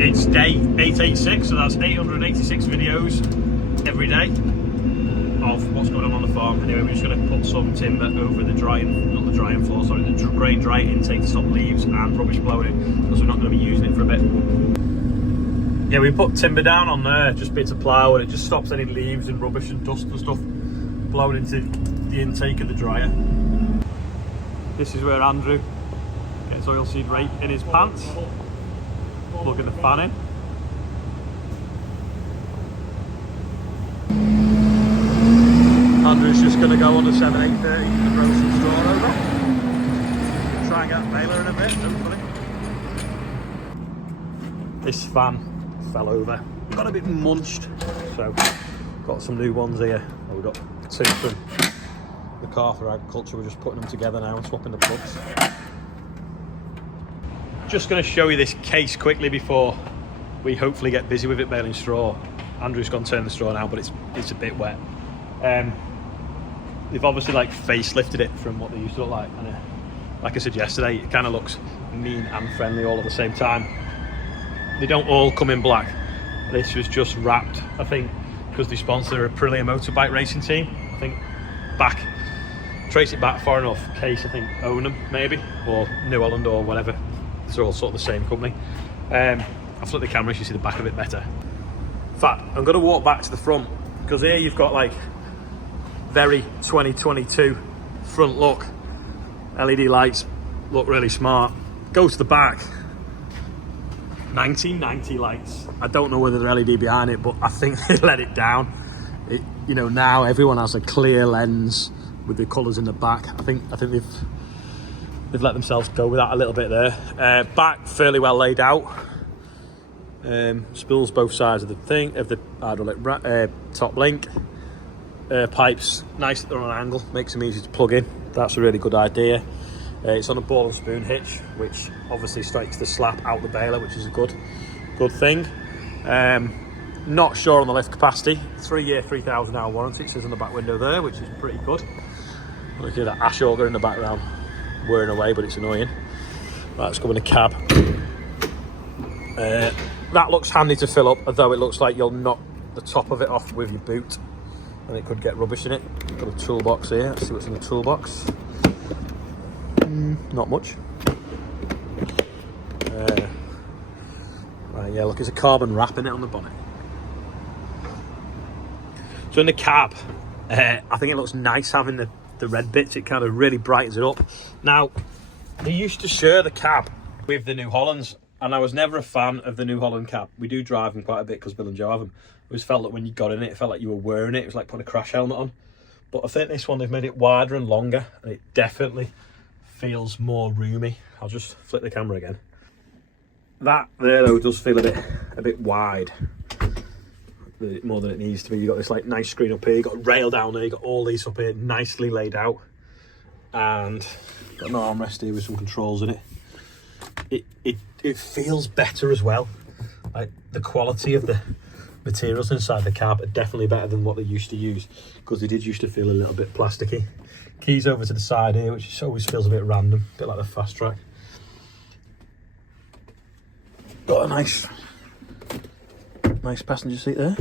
It's day 886, so that's 886 videos every day of what's going on the farm. Anyway, we're just going to put some timber over the drying, not the drying floor, sorry, the grain dry intake to stop leaves and rubbish blowing in, because we're not going to be using it for a bit. Yeah, we put timber down on there, just bits of plough, and it just stops any leaves and rubbish and dust and stuff blowing into the intake of the dryer. This is where Andrew gets oilseed rape in his pants, plugging the fan in. Andrew's just going to go on the 7-830 to throw some straw over. Try and get a baler in a bit, hopefully. This fan fell over. Got a bit munched, so got some new ones here. Oh, we've got two from the car for agriculture. We're just putting them together now and swapping the plugs. Just going to show you this case quickly before we hopefully get busy with it baling straw. Andrew's gone to turn the straw now, but it's a bit wet. They've obviously like facelifted it from what they used to look like, and like I said yesterday, it kind of looks mean and friendly all at the same time. They don't all come in black. This was just wrapped, I think, because they sponsor a Aprilia motorbike racing team. I think trace it back far enough, Case, I think, own them maybe, or New Holland or whatever. They're all sort of the same company. I'll flip the camera so you see the back of it better. In fact, I'm going to walk back to the front, because here you've got like very 2022 front look. LED lights look really smart. Go to the back, 1990 lights. I don't know whether they're LED behind it, but I think they let it down. You know, now everyone has a clear lens with the colours in the back. I think they've let themselves go with that a little bit there. Back fairly well laid out. Spools both sides of the thing, of the hydraulic top link. Pipes nice that they're on an angle, makes them easy to plug in. That's a really good idea. It's on a ball and spoon hitch, which obviously strikes the slap out the baler, which is a good thing. Not sure on the lift capacity. 3-year 3,000 hour warranty, it says on the back window there, which is pretty good. Look at that ash auger in the background whirring away, but it's annoying. Right, let's go in the cab. That looks handy to fill up, although it looks like you'll knock the top of it off with your boot and it could get rubbish in it. Got a toolbox here, let's see what's in the toolbox. Not much. Right, yeah, look, there's a carbon wrap in it on the bonnet. So in the cab, I think it looks nice having the red bits. It kind of really brightens it up. Now, they used to share the cab with the New Hollands, and I was never a fan of the New Holland cab. We do drive them quite a bit because Bill and Joe have them. It always felt that when you got in it, it felt like you were wearing it. It was like putting a crash helmet on. But I think this one, they've made it wider and longer, and it definitely feels more roomy. I'll just flip the camera again. That there though does feel a bit wide, more than it needs to be. You've got this like nice screen up here, you've got a rail down there, you've got all these up here nicely laid out, and got an armrest here with some controls in it. It feels better as well. Like the quality of the materials inside the cab are definitely better than what they used to use, because they did used to feel a little bit plasticky. Keys over to the side here, which always feels a bit random, a bit like the fast track. Got a nice passenger seat there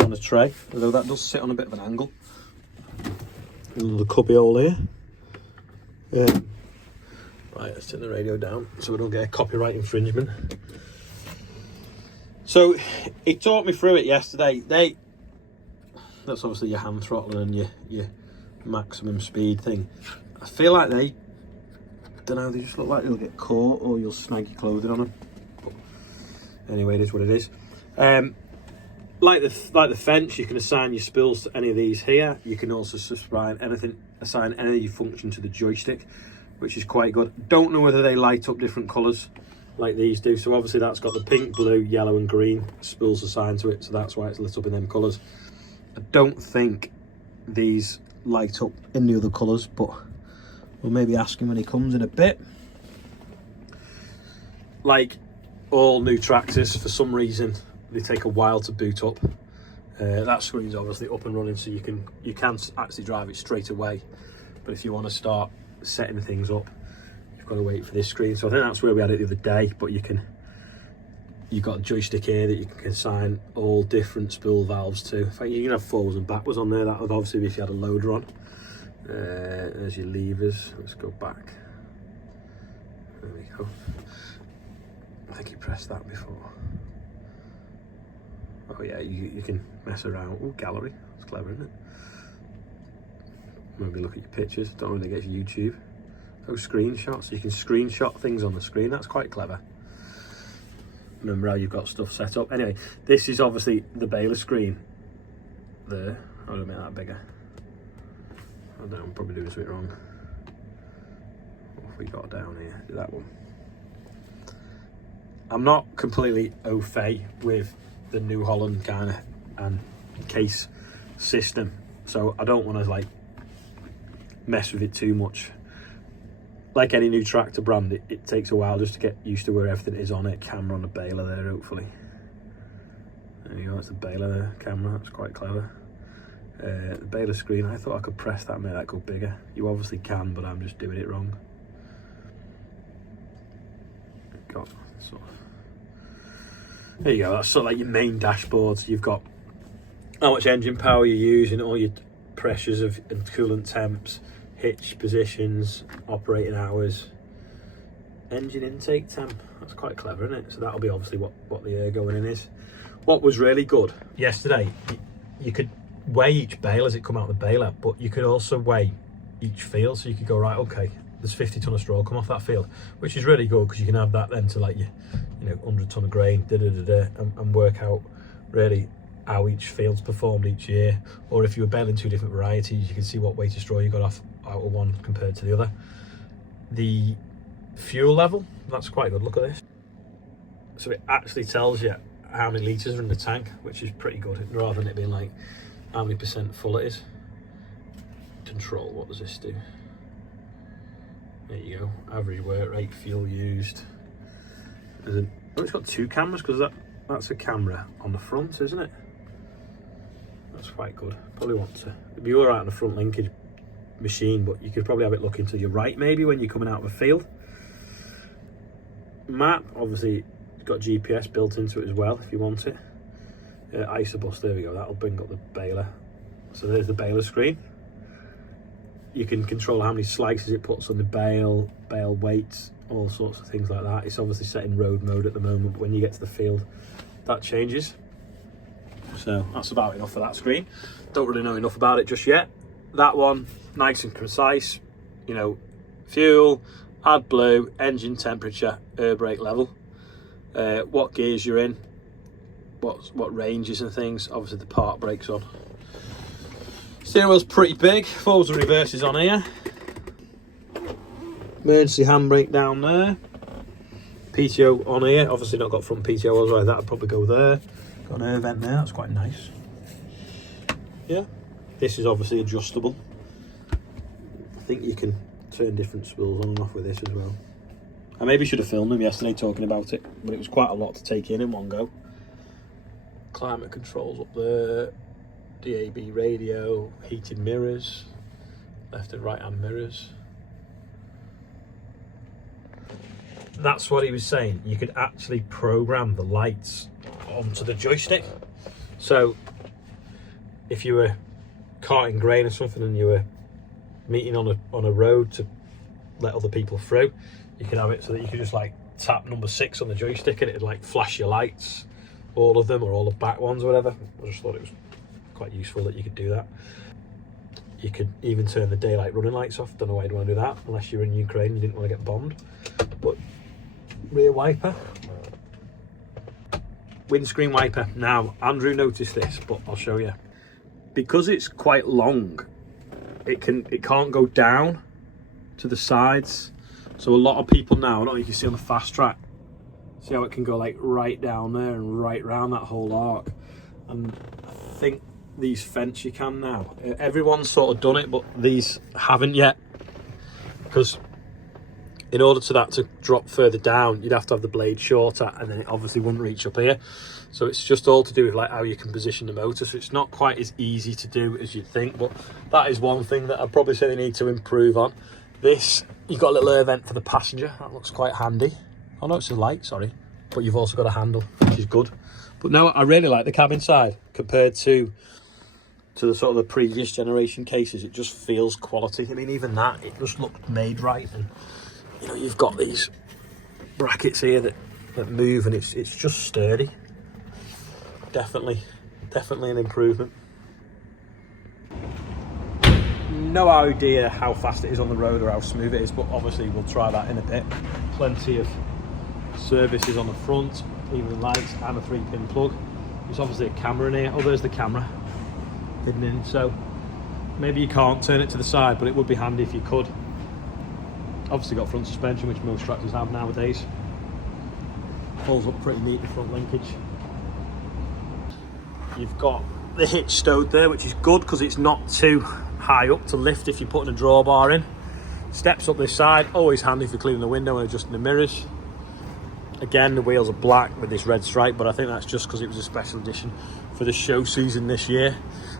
on a tray, although that does sit on a bit of an angle. Another cubby hole here. Right, let's turn the radio down so we don't get a copyright infringement. So he talked me through it yesterday. That's obviously your hand throttle and your maximum speed thing. I feel like they just look like you'll get caught or you'll snag your clothing on them. But anyway, it is what it is. Like the fence, you can assign your spools to any of these here. You can also assign any function to the joystick, which is quite good. Don't know whether they light up different colours like these do. So obviously that's got the pink, blue, yellow and green spools assigned to it, so that's why it's lit up in them colours. I don't think these light up in the other colours, but we'll maybe ask him when he comes in a bit. Like all new tractors, for some reason they take a while to boot up. That screen's obviously up and running, so you can actually drive it straight away, but if you want to start setting things up, you've got to wait for this screen. So I think that's where we had it the other day, but you can you've got a joystick here that you can assign all different spool valves to. In fact, you can have forwards and backwards on there. That would obviously be if you had a loader on. There's your levers. Let's go back. There we go. I think you pressed that before. Oh yeah, you can mess around. Oh, gallery. That's clever, isn't it? Maybe look at your pictures. Don't really get your YouTube. Oh, screenshots. You can screenshot things on the screen. That's quite clever. Remember how you've got stuff set up. Anyway, this is obviously the baler screen there. I'll make that bigger. I don't know, I'm probably doing something wrong. What have we got down here? Do that one. I'm not completely au fait with the New Holland kind of and case system, so I don't want to like mess with it too much. Like any new tractor brand, it takes a while just to get used to where everything is on it. Camera on the baler there, hopefully. There you go, that's the baler there, camera, that's quite clever. The baler screen, I thought I could press that and make that go bigger. You obviously can, but I'm just doing it wrong. Got sort of, there you go, that's sort of like your main dashboards. You've got how much engine power you're using, all your pressures of and coolant temps, hitch positions, operating hours, engine intake temp. That's quite clever, isn't it? So that'll be obviously what the air going in is. What was really good yesterday, you could weigh each bale as it come out of the baler, but you could also weigh each field. So you could go, right, okay, there's 50 ton of straw come off that field, which is really good because you can have that then to like you know 100 ton of grain, and work out really how each field's performed each year. Or if you were baling two different varieties, you can see what weight of straw you got off out of one compared to the other. The fuel level, that's quite good. Look at this. So it actually tells you how many litres are in the tank, which is pretty good, rather than it being like how many % full it is. Control, what does this do? There you go, average work rate, fuel used. Oh, it's got two cameras because that's a camera on the front, isn't it? That's quite good. Probably want to, it'd be all right on the front linkage machine, but you could probably have it looking to your right maybe when you're coming out of a field. Map, obviously it's got GPS built into it as well if you want it. Isobus, there we go, that'll bring up the baler. So there's the baler screen. You can control how many slices it puts on the bale weights, all sorts of things like that. It's obviously set in road mode at the moment, but when you get to the field that changes. So that's about enough for that screen. Don't really know enough about it just yet. That one, nice and concise, you know, fuel, AdBlue, engine temperature, air brake level, what gears you're in, what ranges and things, obviously the park brakes on. Steering wheel's pretty big, forwards and reverses on here. Emergency handbrake down there. PTO on here, obviously not got front PTO, otherwise that would probably go there. Got an air vent there, that's quite nice. Yeah, this is obviously adjustable. I think you can turn different spools on and off with this as well. I maybe should have filmed them yesterday talking about it, but it was quite a lot to take in one go. Climate controls up there, DAB radio, heated mirrors, left and right hand mirrors. That's what he was saying, you could actually program the lights onto the joystick. So if you were carting grain or something and you were meeting on a road to let other people through, you could have it so that you could just like tap number 6 on the joystick and it'd like flash your lights, all of them or all the back ones or whatever. I just thought it was quite useful that you could do that. You could even turn the daylight running lights off. Don't know why you'd want to do that unless you're in Ukraine, you didn't want to get bombed. But rear wiper, windscreen wiper. Now Andrew noticed this, but I'll show you. Because it's quite long, it can't go down to the sides. So a lot of people now, I don't know if you can see on the fast track, see how it can go like right down there and right round that whole arc. And I think these fence you can now. Everyone's sort of done it, but these haven't yet, because in order to that to drop further down, you'd have to have the blade shorter, and then it obviously wouldn't reach up here. So it's just all to do with like how you can position the motor. So it's not quite as easy to do as you'd think, but that is one thing that I'd probably say they need to improve on. This, you've got a little air vent for the passenger. That looks quite handy. Oh no, it's a light, sorry. but you've also got a handle, which is good. But no, I really like the cab inside compared to the sort of the previous generation cases. It just feels quality. I mean, even that, it just looked made right. And you know, you've got these brackets here that move, and it's just sturdy. Definitely an improvement. No idea how fast it is on the road or how smooth it is, but obviously we'll try that in a bit. Plenty of services on the front, even the lights, and a 3-pin plug. There's obviously a camera in here. Oh, there's the camera hidden in, so maybe you can't turn it to the side, but it would be handy if you could. Obviously got front suspension, which most tractors have nowadays. Pulls up pretty neat, the front linkage. You've got the hitch stowed there, which is good because it's not too high up to lift if you're putting a drawbar in. Steps up this side, always handy for cleaning the window and adjusting the mirrors. Again, the wheels are black with this red stripe, but I think that's just because it was a special edition for the show season this year.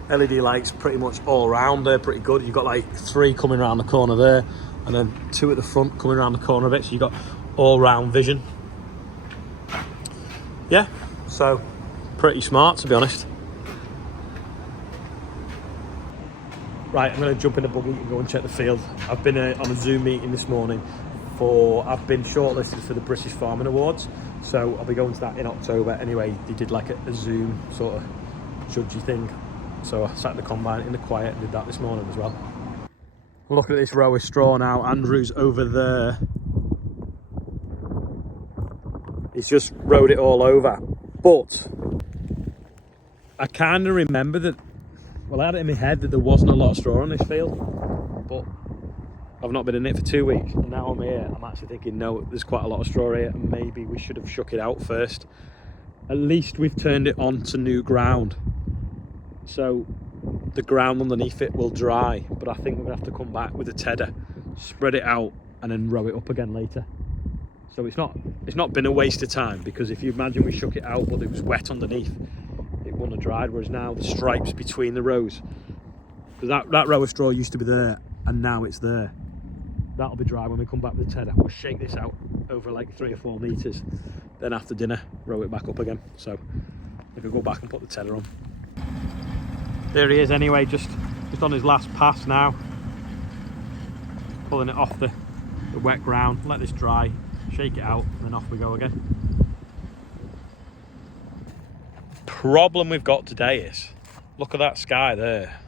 LED lights pretty much all around, they're pretty good. You've got like 3 coming around the corner there, and then 2 at the front coming around the corner a bit, so you've got all round vision. Yeah, so pretty smart, to be honest. Right, I'm going to jump in the buggy and go and check the field. I've been on a Zoom meeting this morning I've been shortlisted for the British Farming Awards, so I'll be going to that in October. Anyway, they did like a Zoom sort of judgy thing, so I sat in the combine in the quiet and did that this morning as well. Look at this row of straw now. Andrew's over there. He's just rode it all over, but I kind of remember that, well, I had it in my head that there wasn't a lot of straw on this field, but I've not been in it for 2 weeks, and now I'm here. I'm actually thinking, no, there's quite a lot of straw here, and maybe we should have shook it out first. At least we've turned it onto new ground, so the ground underneath it will dry, but I think we're gonna have to come back with a tedder, spread it out, and then row it up again later. So it's not been a waste of time, because if you imagine we shook it out but it was wet underneath, it wouldn't have dried, whereas now the stripes between the rows, because that row of straw used to be there and now it's there. That'll be dry when we come back with the tedder. We'll shake this out over like 3 or 4 meters, then after dinner row it back up again. So if we go back and put the tedder on. There he is anyway, just on his last pass now, pulling it off the wet ground. Let this dry, shake it out, and then off we go again. Problem we've got today is, look at that sky there,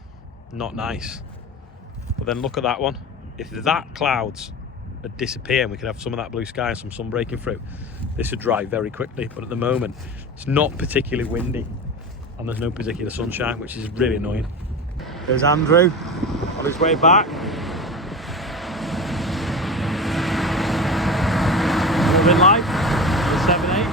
not nice. But then look at that one. If that clouds are disappearing, we could have some of that blue sky and some sun breaking through. This would dry very quickly, but at the moment it's not particularly windy and there's no particular sunshine, which is really annoying. There's Andrew on his way back. What been like? The 7/8.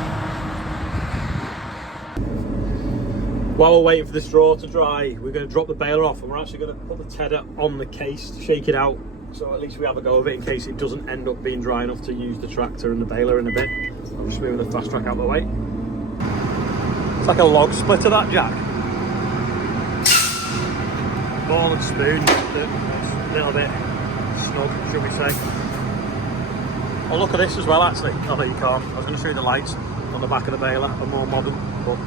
While we're waiting for the straw to dry, we're going to drop the baler off, and we're actually going to put the tedder on the case, shake it out, so at least we have a go of it in case it doesn't end up being dry enough to use the tractor and the baler in a bit. I'm just moving the fast track out of the way. It's like a log splitter, that jack. Ball and spoon, a little bit snug, should we say. Oh, look at this as well, actually. Oh, no, you can't. I was going to show you the lights on the back of the baler, are more modern, but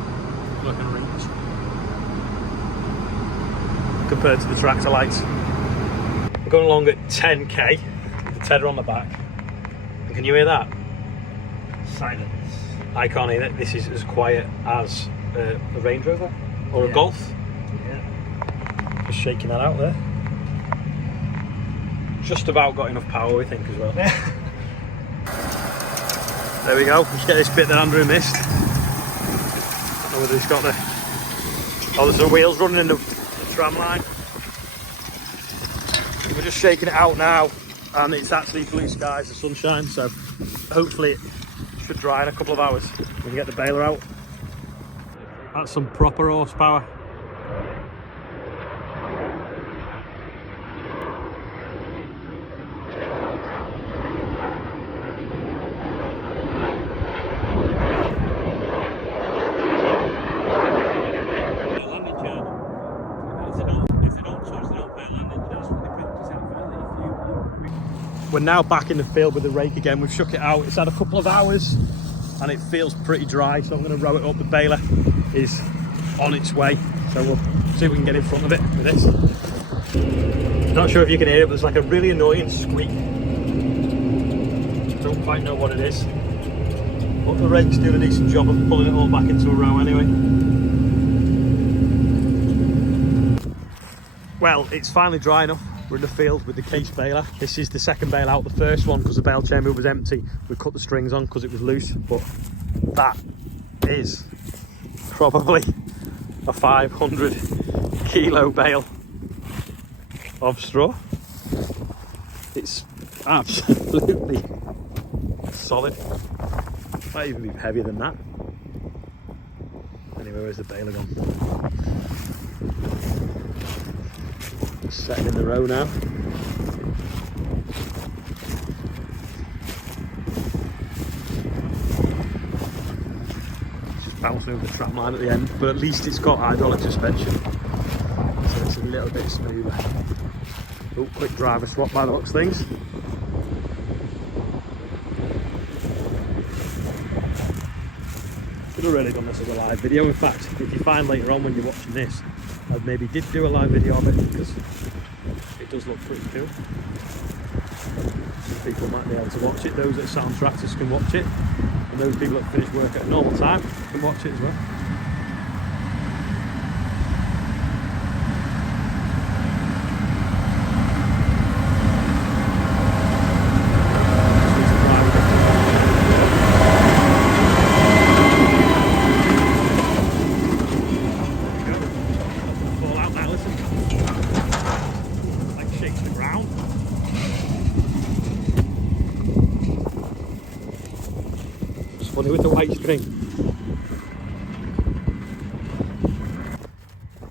looking at rings compared to the tractor lights. We're going along at 10k, the tedder on the back. And can you hear that? Silence. I can't hear it. This is as quiet as a Range Rover or a Golf. Yeah. Just shaking that out there. Just about got enough power, we think, as well. There we go. Let's get this bit that Andrew missed. I don't know whether he's got the... Oh, there's the wheels running in the tram line. We're just shaking it out now, and it's actually blue skies, the sunshine, so hopefully it should dry in a couple of hours when you get the baler out. That's some proper horsepower. We're now back in the field with the rake again. We've shook it out. It's had a couple of hours and it feels pretty dry, so I'm going to row it up. The baler is on its way, so we'll see if we can get in front of it with this. Not sure if you can hear it, but there's like a really annoying squeak. Don't quite know what it is, but the rake's doing a decent job of pulling it all back into a row anyway. Well, it's finally dry enough. We're in the field with the case baler. This is the second bale out. The first one, because the bale chamber was empty, we cut the strings on because it was loose, but that is probably a 500 kilo bale of straw. It's absolutely solid. Might even be heavier than that. Anyway, where's the baler gone? Setting in the row now. It's just bouncing over the tram line at the end, but at least it's got hydraulic suspension, so it's a little bit smoother. Oh, quick driver swap by the looks of things. Should have really done this as a live video. In fact, if you find later on when you're watching this, I maybe did do a live video of it, because it does look pretty cool. Some people might be able to watch it. Those that sound tractors can watch it, and those people that finish work at a normal time can watch it as well. With the white string.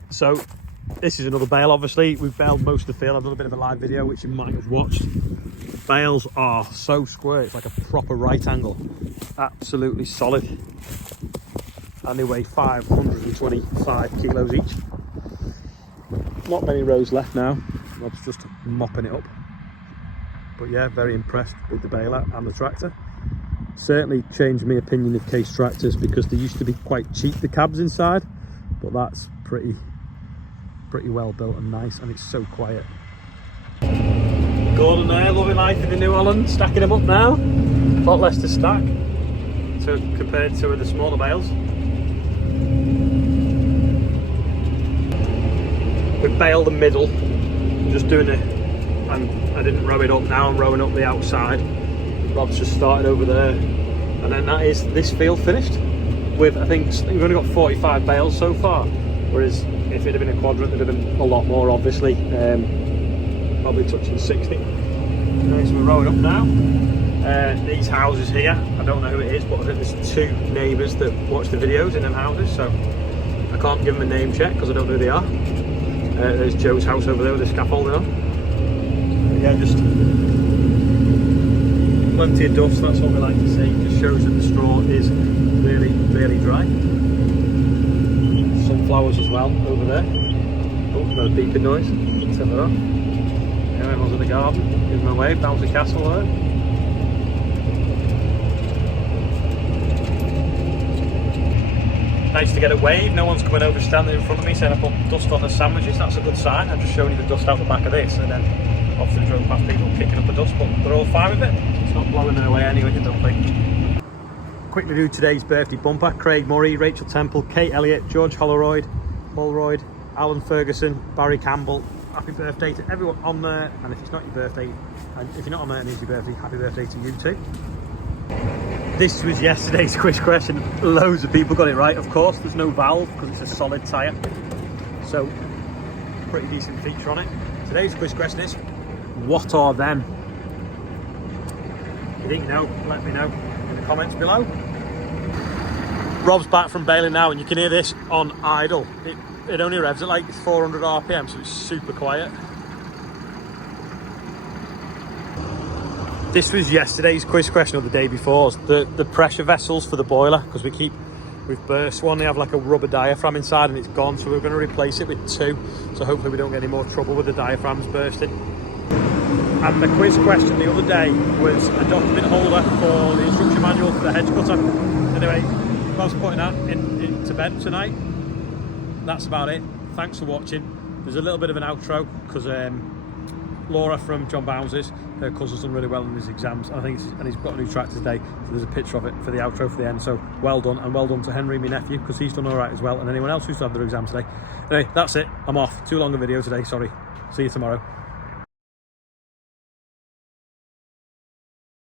So this is another bale. Obviously we've baled most of the field. I've done a bit of a live video which you might have watched. Bales are so square, it's like a proper right angle. Absolutely solid, and they weigh 525 kilos each. Not many rows left now. Rob's just mopping it up, but yeah, very impressed with the baler and the tractor. Certainly changed my opinion of case tractors, because they used to be quite cheap, the cabs inside, but that's pretty well built and nice, and it's so quiet. Gordon there, loving life in the New Holland, stacking them up now. A lot less to stack compared to the smaller bales. We baled the middle, just doing it, and I didn't row it up. Now I'm rowing up the outside. Rob's just started over there, and then that is this field finished with, I think we've only got 45 bales so far, whereas if it had been a quadrant there'd have been a lot more, obviously, probably touching 60. Okay, so we're rowing up now. These houses here, I don't know who it is, but I think there's two neighbours that watch the videos in them houses, so I can't give them a name check because I don't know who they are. There's Joe's house over there with the scaffolding on. Yeah, just plenty of dust, that's what we like to see. Just shows that the straw is really, really dry. Sunflowers as well over there. Oh, another beeping noise. Let's have that off. Yeah, everyone's in the garden. Give them a wave, down to the castle there. Nice to get a wave. No one's coming over standing in front of me saying I put dust on the sandwiches. That's a good sign. I'm just showing you the dust out the back of this, and then obviously drove past people picking up the dust, but they're all fine with it. It's not blowing their way anyway, I don't think. Quickly do today's birthday bumper. Craig Murray, Rachel Temple, Kate Elliott, George Holroyd, Alan Ferguson, Barry Campbell. Happy birthday to everyone on there, and if it's not your birthday, and if you're not on there and it's your birthday, happy birthday to you too. This was yesterday's quiz question. Loads of people got it right, of course. There's no valve because it's a solid tyre, so pretty decent feature on it. Today's quiz question is, what are them? If you think you know, let me know in the comments below. Rob's back from Baling now, and you can hear this on idle. It only revs at like 400 RPM, so it's super quiet. This was yesterday's quiz question, or the day before's. The pressure vessels for the boiler, because we've burst one. They have like a rubber diaphragm inside and it's gone, so we're going to replace it with two, so hopefully we don't get any more trouble with the diaphragms bursting. And the quiz question the other day was a document holder for the instruction manual for the hedge cutter. Anyway, whilst putting that into bed tonight, that's about it. Thanks for watching. There's a little bit of an outro because Laura from John Bounce's, her cousin's done really well in his exams, and I think he's got a new tractor today, so there's a picture of it for the outro for the end. So well done, and well done to Henry, my nephew, because he's done all right as well, and anyone else who's had their exams today. Anyway, that's it. I'm off. Too long a video today. Sorry. See you tomorrow.